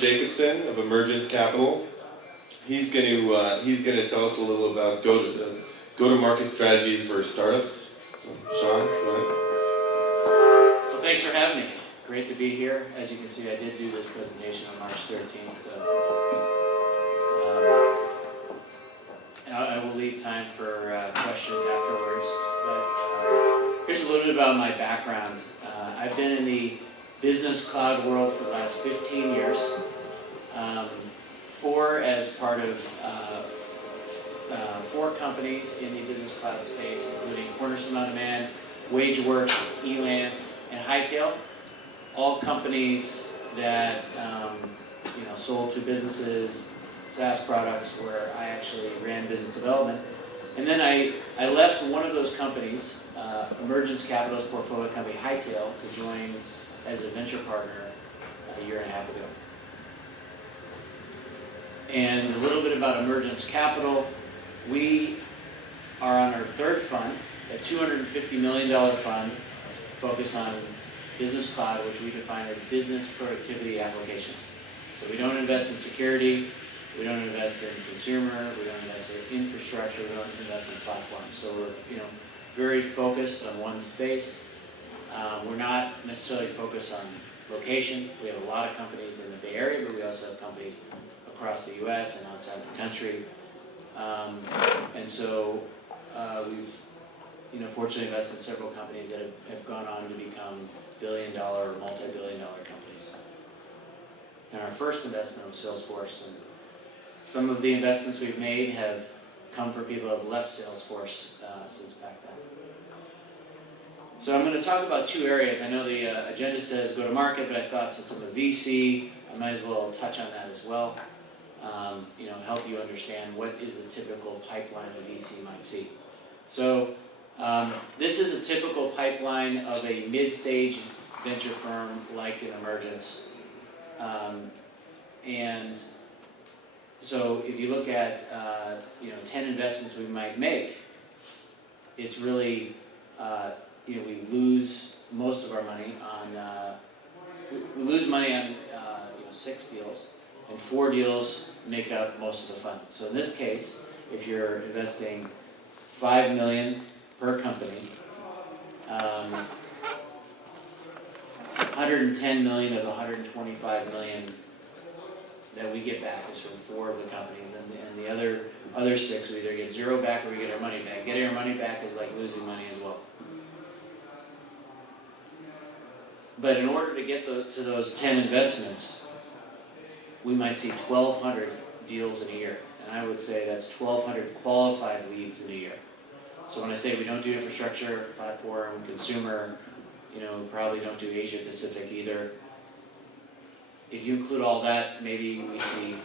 Jacobson of Emergence Capital. He's going to tell us a little about go-to-market strategies for startups. So, Sean, go ahead. Well, thanks for having me. Great to be here. As you can see, I did do this presentation on March 13th. I will leave time for questions afterwards. But here's a little bit about my background. I've been in the business cloud world for the last 15 years. 4 as part of 4 companies in the business cloud space, including Cornerstone On Demand, WageWorks, Elance, and Hightail. All companies that sold to businesses, SaaS products, where I actually ran business development. And then I left one of those companies, Emergence Capital's portfolio company, Hightail, to join as a venture partner a year and a half ago. And a little bit about Emergence Capital. We are on our 3rd fund, a $250 million fund focused on business cloud, which we define as business productivity applications. So we don't invest in security, we don't invest in consumer, we don't invest in infrastructure, we don't invest in platforms. So we're very focused on one space. We're not necessarily focused on location. We have a lot of companies in the Bay Area, but we also have companies across the U.S. and outside the country. And so we've fortunately invested in several companies that have gone on to become billion-dollar or multi-billion-dollar companies. And our first investment was Salesforce, and some of the investments we've made have come from people who have left Salesforce since back then. So I'm going to talk about 2 areas. I know the agenda says go to market, but I thought since I'm a VC, I might as well touch on that as well. Help you understand what is the typical pipeline a VC might see. So this is a typical pipeline of a mid-stage venture firm like an Emergence. And so if you look at 10 investments we might make, it's really we lose most of our money on we lose money on 6 deals, and 4 deals make up most of the fund. So in this case, if you're investing $5 million per company, 110 million of the 125 million that we get back is from 4 of the companies, and the other 6 we either get 0 back or we get our money back. Getting our money back is like losing money as well. But in order to get to those 10 investments, we might see 1,200 deals in a year. And I would say that's 1,200 qualified leads in a year. So when I say we don't do infrastructure, platform, consumer, probably don't do Asia Pacific either. If you include all that, maybe we see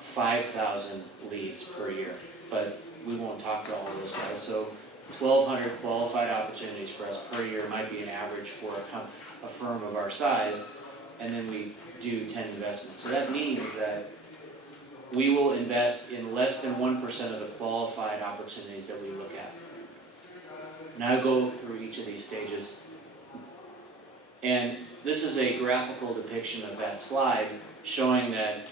5,000 leads per year. But we won't talk to all of those guys. So 1,200 qualified opportunities for us per year might be an average for a firm of our size. And then we do 10 investments. So that means that we will invest in less than 1% of the qualified opportunities that we look at. And I'll go through each of these stages. And this is a graphical depiction of that slide showing that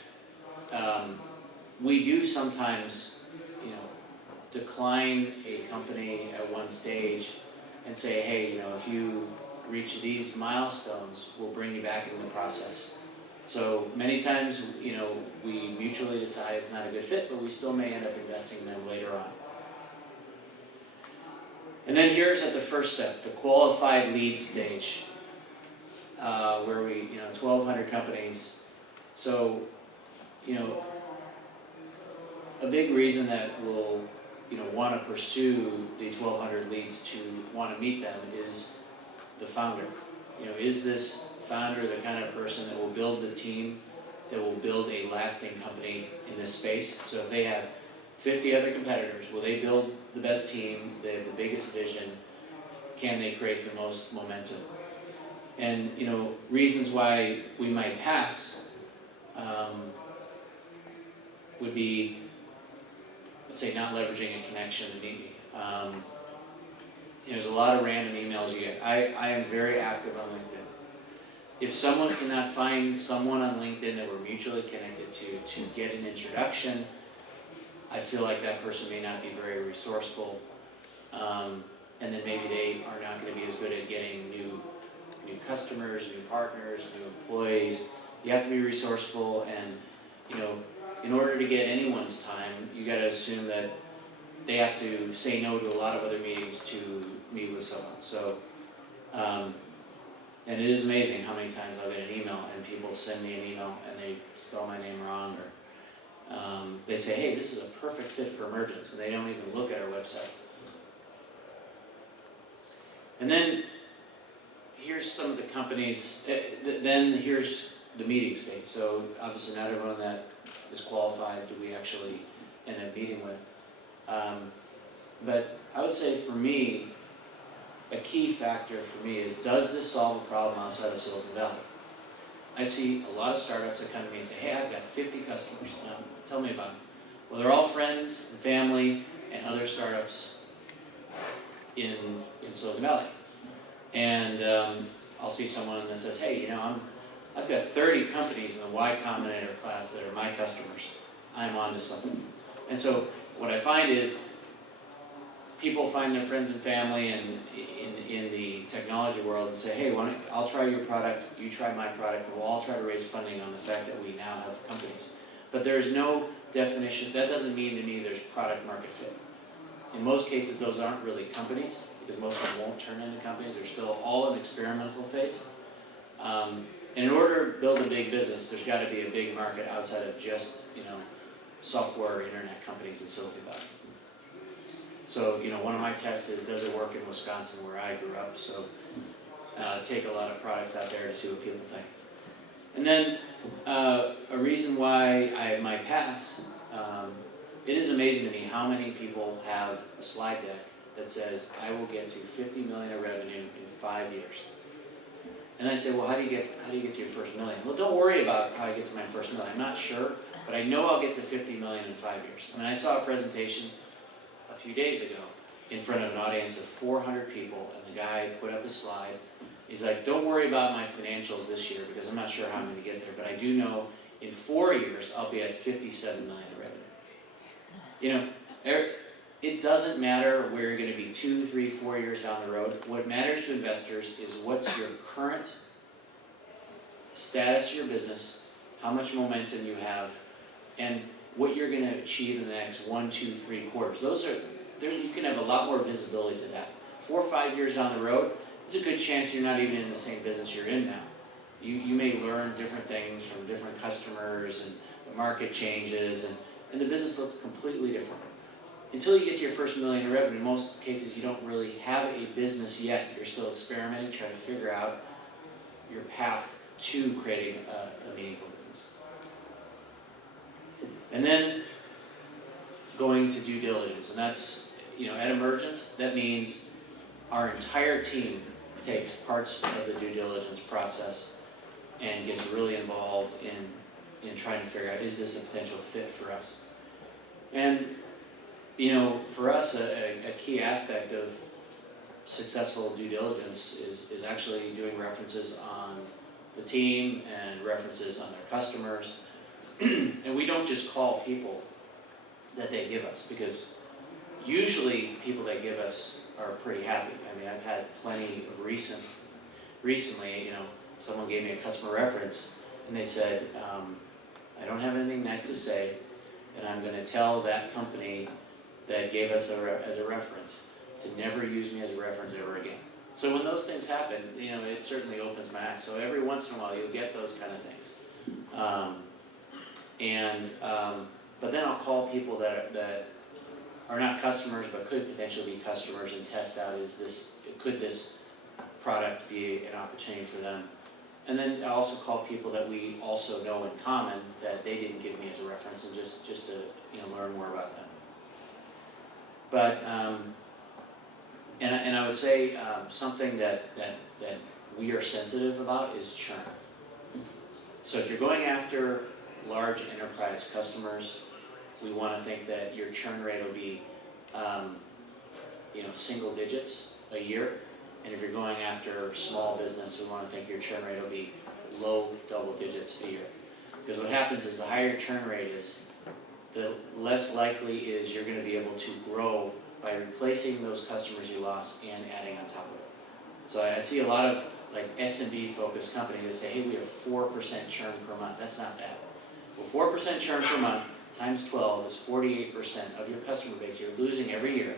we do sometimes decline a company at one stage and say, hey, if you reach these milestones, we'll bring you back into the process. So many times, we mutually decide it's not a good fit, but we still may end up investing in them later on. And then here's at the first step, the qualified lead stage, where we, 1,200 companies. So, a big reason that we'll, want to pursue the 1,200 leads to want to meet them is the founder. Is this founder the kind of person that will build the team that will build a lasting company in this space? So if they have 50 other competitors, will they build the best team? They have the biggest vision. Can they create the most momentum? And reasons why we might pass would be, let's say, not leveraging a connection to meet me. There's a lot of random emails you get. I am very active on LinkedIn. if someone cannot find someone on LinkedIn that we're mutually connected to get an introduction, I feel like that person may not be very resourceful, and then maybe they are not going to be as good at getting new customers, new partners, new employees. You have to be resourceful, and in order to get anyone's time, you got to assume that they have to say no to a lot of other meetings to meet with someone. So, and it is amazing how many times I'll get an email and people send me an email and they spell my name wrong, or they say, hey, this is a perfect fit for Emergence, and they don't even look at our website. And then here's some of the companies, then here's the meeting stage. So obviously not everyone that is qualified do we actually end up meeting with. But I would say for me, a key factor for me is, does this solve a problem outside of Silicon Valley? I see a lot of startups that come to me and say, hey, I've got 50 customers. Tell me about them. Well, they're all friends and family and other startups in Silicon Valley. And I'll see someone that says, hey, I've got 30 companies in the Y Combinator class that are my customers. I'm onto something. And so what I find is people find their friends and family in the technology world and say, hey, I'll try your product, you try my product, and we'll all try to raise funding on the fact that we now have companies. But there's no definition. That doesn't mean to me there's product market fit. In most cases, those aren't really companies, because most of them won't turn into companies. They're still all in experimental phase. And in order to build a big business, there's got to be a big market outside of just, software or internet companies in Silicon Valley. So, one of my tests is, does it work in Wisconsin where I grew up? So, take a lot of products out there to see what people think. And then, a reason why I have my pass, it is amazing to me how many people have a slide deck that says, I will get to 50 million of revenue in 5 years. And I say, well, how do you get to your first million? Well, don't worry about how I get to my first million. I'm not sure, but I know I'll get to 50 million in 5 years. I mean, I saw a presentation a few days ago in front of an audience of 400 people, and the guy put up a slide. He's like, don't worry about my financials this year because I'm not sure how I'm going to get there, but I do know in 4 years I'll be at 57 million in revenue. It doesn't matter where you're going to be 2, 3, 4 years down the road. What matters to investors is what's your current status of your business, how much momentum you have, and what you're going to achieve in the next 1, 2, 3 quarters. You can have a lot more visibility to that. 4 or 5 years down the road, there's a good chance you're not even in the same business you're in now. You may learn different things from different customers, and the market changes, and the business looks completely different. Until you get to your first million in revenue, in most cases you don't really have a business yet. You're still experimenting, trying to figure out your path to creating a meaningful business. And then going to due diligence, and that's, at Emergence, that means our entire team takes parts of the due diligence process and gets really involved in trying to figure out, is this a potential fit for us? And for us, a key aspect of successful due diligence is actually doing references on the team and references on their customers. And we don't just call people that they give us, because usually people that give us are pretty happy. I mean, I've had plenty of recently, someone gave me a customer reference and they said, I don't have anything nice to say, and I'm going to tell that company that gave us as a reference to never use me as a reference ever again. So when those things happen, it certainly opens my eyes. So every once in a while you'll get those kind of things. But then I'll call people that are not customers but could potentially be customers and test out, could this product be an opportunity for them? And then I also call people that we also know in common that they didn't give me as a reference, and just to learn more about them. But and I would say something that we are sensitive about is churn. So if you're going after large enterprise customers, we want to think that your churn rate will be single digits a year. And if you're going after small business, we want to think your churn rate will be low double digits a year. Because what happens is the higher your churn rate is, the less likely is you're going to be able to grow by replacing those customers you lost and adding on top of it. So I see a lot of like S&B focused companies that say, hey, we have 4% churn per month. That's not bad. Well, 4% churn per month times 12 is 48% of your customer base you're losing every year.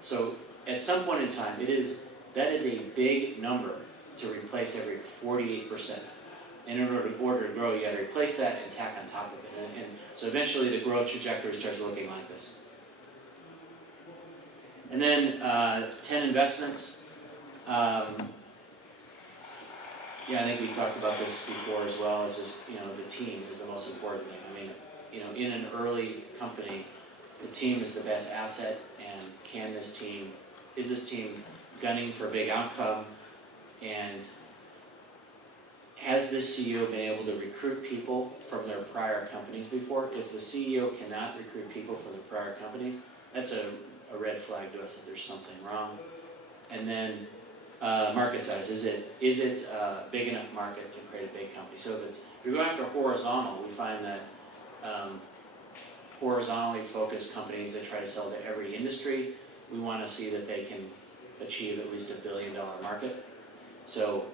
So at some point in time, that is a big number to replace every year, 48%. And in order to grow, you got to replace that and tack on top of it. And so eventually the growth trajectory starts looking like this. And then 10 investments. Yeah, I think we talked about this before as well. Is just, the team is the most important thing. I mean, in an early company, the team is the best asset. And is this team gunning for a big outcome? And has this CEO been able to recruit people from their prior companies before? If the CEO cannot recruit people from their prior companies, that's a red flag to us that there's something wrong. And then market size. Is it a big enough market to create a big company? So if you're going after horizontal, we find that horizontally focused companies that try to sell to every industry, we want to see that they can achieve at least $1 billion market. So,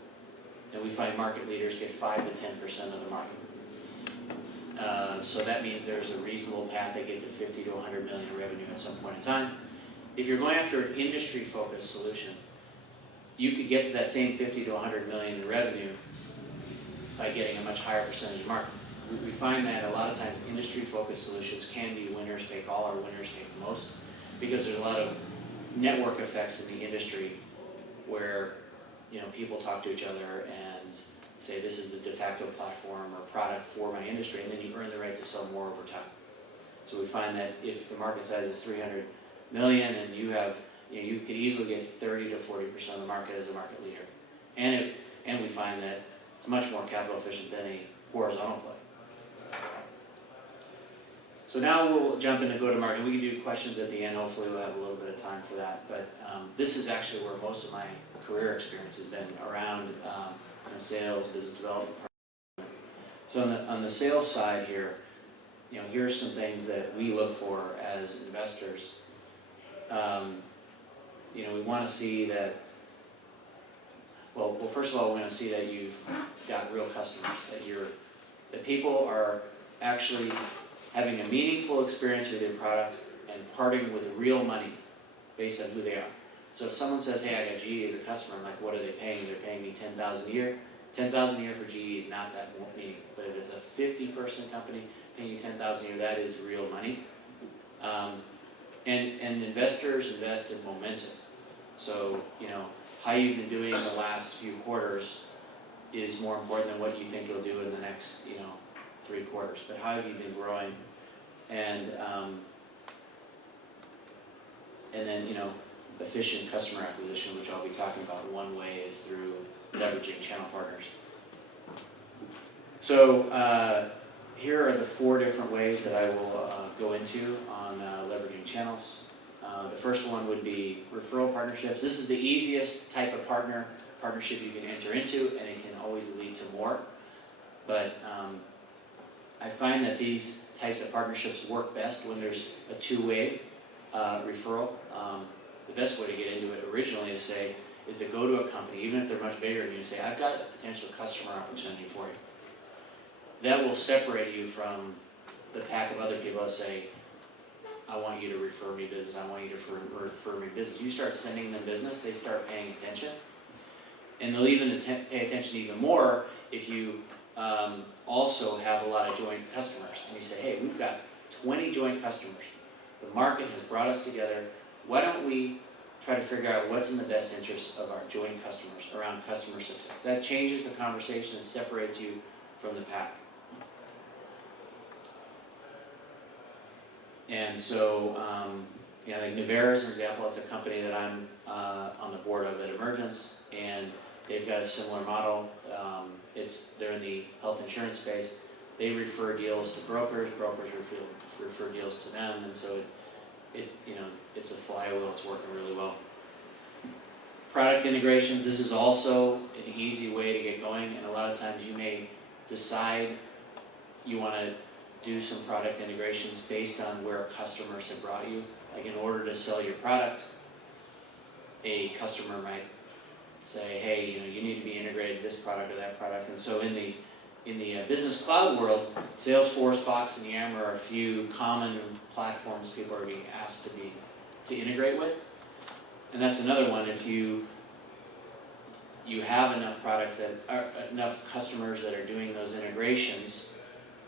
and we find market leaders get 5 to 10% of the market. So that means there's a reasonable path they get to 50 to 100 million in revenue at some point in time. If you're going after an industry-focused solution, you could get to that same 50 to 100 million in revenue by getting a much higher percentage of market. We find that a lot of times industry-focused solutions can be winners take all or winners take most, because there's a lot of network effects in the industry where people talk to each other and say this is the de facto platform or product for my industry, and then you earn the right to sell more over time. So we find that if the market size is 300 million and you have, you could easily get 30 to 40% of the market as a market leader. And we find that it's much more capital efficient than a horizontal play. So now we'll jump into go-to-market. We can do questions at the end. Hopefully we'll have a little bit of time for that. But this is actually where most of my career experience has been, around sales, business development. So on the sales side here, here's some things that we look for as investors. We want to see that, well, first of all, we want to see that you've got real customers, that people are actually having a meaningful experience with your product and parting with real money based on who they are. So if someone says, hey, I got GE as a customer, I'm like, what are they paying? They're paying me $10,000 a year. $10,000 a year for GE is not that meaningful. But if it's a 50-person company paying you $10,000 a year, that is real money. And investors invest in momentum. So, how you've been doing in the last few quarters is more important than what you think you'll do in the next, 3 quarters. But how have you been growing? And then, efficient customer acquisition, which I'll be talking about. One way is through leveraging channel partners. So here are the 4 different ways that I will go into on leveraging channels. The first one would be referral partnerships. This is the easiest type of partnership you can enter into, and it can always lead to more. But I find that these types of partnerships work best when there's a 2-way referral. The best way to get into it originally is to go to a company, even if they're much bigger than you, and say, I've got a potential customer opportunity for you. That will separate you from the pack of other people that say, I want you to refer me business, I want you to refer me business. You start sending them business, they start paying attention. And they'll even pay attention even more if you also have a lot of joint customers. And you say, hey, we've got 20 joint customers. The market has brought us together. Why don't we try to figure out what's in the best interest of our joint customers around customer success? That changes the conversation and separates you from the pack. And so, like Nuvera is an example. It's a company that I'm on the board of at Emergence, and they've got a similar model. They're in the health insurance space. They refer deals to brokers. Brokers refer deals to them, and so it's a flywheel. It's working really well. Product integrations, this is also an easy way to get going, and a lot of times you may decide you want to do some product integrations based on where customers have brought you. Like in order to sell your product, a customer might say, hey, you need to be integrated this product or that product. And so in the business cloud world, Salesforce, Box, and Yammer are a few common platforms people are being asked to integrate with. And that's another one. If you have enough products that are enough customers that are doing those integrations,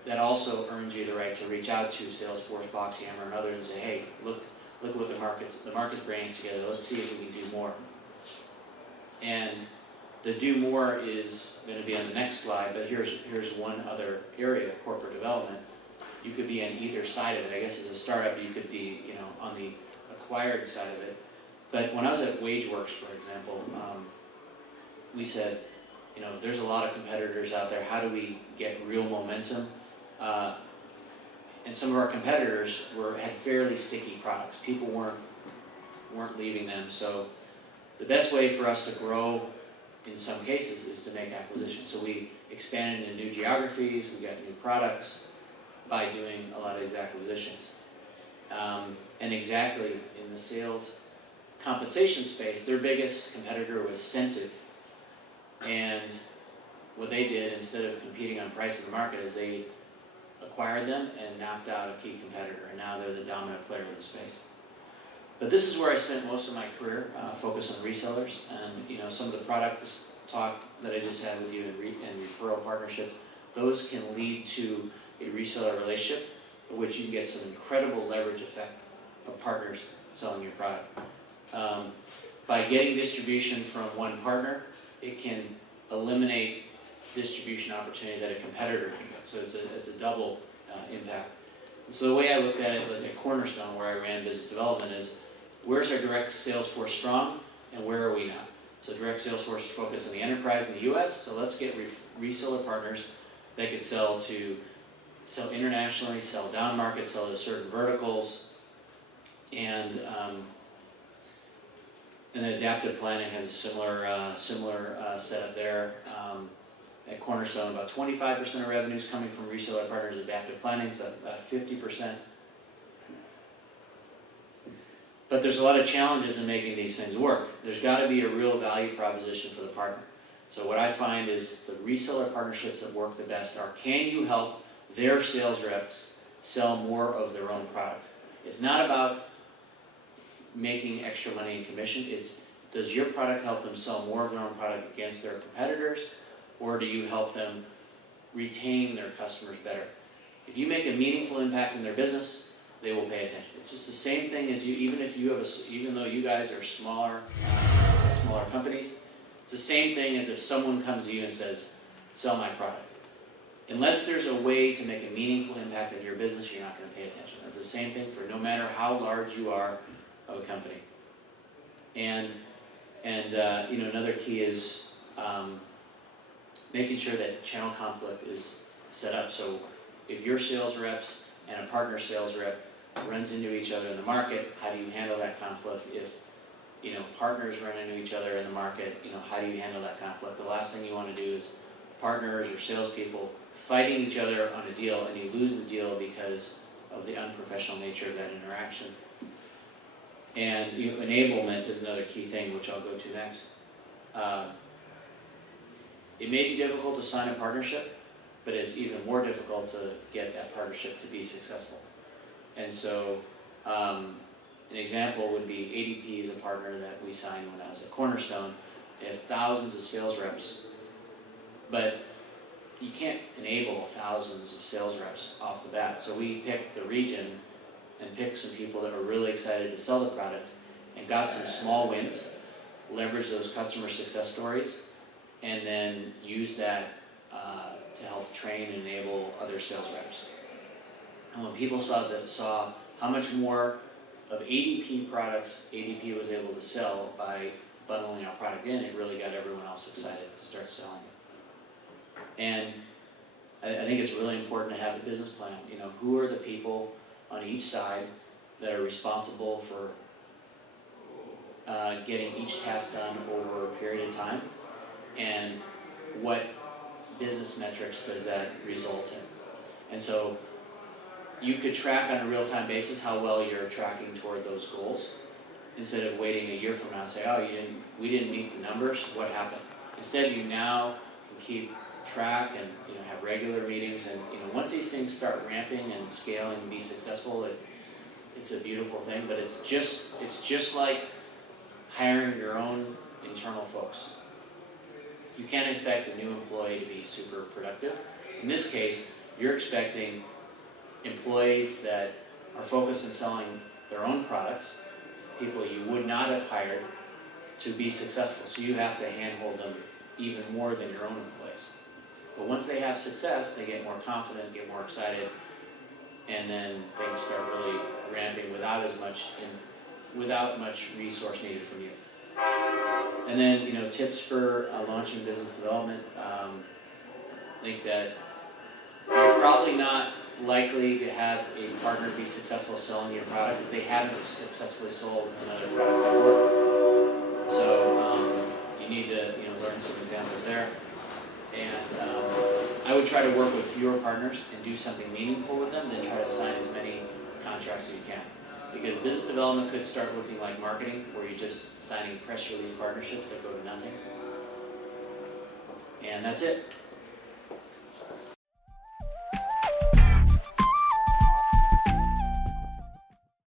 that also earns you the right to reach out to Salesforce, Box, Yammer, and others and say, hey, look what the market's bringing us together. Let's see if we can do more. And the do more is going to be on the next slide, but here's one other area of corporate development. You could be on either side of it. I guess as a startup, you could be on the acquired side of it. But when I was at WageWorks, for example, we said, there's a lot of competitors out there. How do we get real momentum? And some of our competitors had fairly sticky products. People weren't leaving them. So the best way for us to grow in some cases is to make acquisitions. So we expanded into new geographies, we got new products by doing a lot of these acquisitions. And exactly in the sales compensation space, their biggest competitor was Centtive. And what they did, instead of competing on price in the market, is they acquired them and knocked out a key competitor, and now they're the dominant player in the space. But this is where I spent most of my career, focused on resellers, and some of the product talk that I just had with you and referral partnerships, those can lead to a reseller relationship, of which you can get some incredible leverage effect of partners selling your product. By getting distribution from one partner, it can eliminate distribution opportunity that a competitor can get. So it's a double impact. And so the way I looked at it at Cornerstone, where I ran business development, is where's our direct sales force strong and where are we not? So direct sales force is focused on the enterprise in the US, so let's get reseller partners that could sell internationally, sell down market, sell to certain verticals, and adaptive planning has a similar setup there. At Cornerstone, about 25% of revenue is coming from reseller partners. Adaptive planning is about 50%. But there's a lot of challenges in making these things work. There's got to be a real value proposition for the partner. So what I find is the reseller partnerships that work the best are, can you help their sales reps sell more of their own product? It's not about making extra money in commission. It's, does your product help them sell more of their own product against their competitors, or do you help them retain their customers better? If you make a meaningful impact in their business, they will pay attention. It's just the same thing as you, even though you guys are smaller companies, it's the same thing as if someone comes to you and says, sell my product. Unless there's a way to make a meaningful impact in your business, you're not going to pay attention. That's the same thing for no matter how large you are of a company. And another key is making sure that channel conflict is set up. So if your sales reps and a partner sales rep runs into each other in the market, how do you handle that conflict? If partners run into each other in the market, how do you handle that conflict? The last thing you want to do is partners or salespeople fighting each other on a deal, and you lose the deal because of the unprofessional nature of that interaction. And enablement is another key thing, which I'll go to next. It may be difficult to sign a partnership, but it's even more difficult to get that partnership to be successful. And so an example would be ADP is a partner that we signed when I was at Cornerstone. They have thousands of sales reps, but you can't enable thousands of sales reps off the bat. So we picked the region and picked some people that were really excited to sell the product and got some small wins, leveraged those customer success stories, and then used that to help train and enable other sales reps. And when people saw how much more of ADP products ADP was able to sell by bundling our product in, it really got everyone else excited to start selling it. And I think it's really important to have a business plan. Who are the people on each side that are responsible for getting each task done over a period of time, and what business metrics does that result in. And so you could track on a real-time basis how well you're tracking toward those goals, instead of waiting a year from now and say, oh, we didn't meet the numbers, what happened? Instead, you now can keep track and have regular meetings, and once these things start ramping and scaling and be successful, it's a beautiful thing. But it's just like hiring your own internal folks. You can't expect a new employee to be super productive. In this case, you're expecting employees that are focused on selling their own products, people you would not have hired, to be successful. So you have to handhold them even more than your own employees. But once they have success, they get more confident, get more excited, and then things start really ramping without much resource needed from you. And then tips for launching business development. I think that you're probably not likely to have a partner be successful selling your product if they haven't successfully sold another product before. So you need to learn some examples there. And I would try to work with fewer partners and do something meaningful with them than try to sign as many contracts as you can. Because business development could start looking like marketing, where you're just signing press release partnerships that go to nothing. And that's it.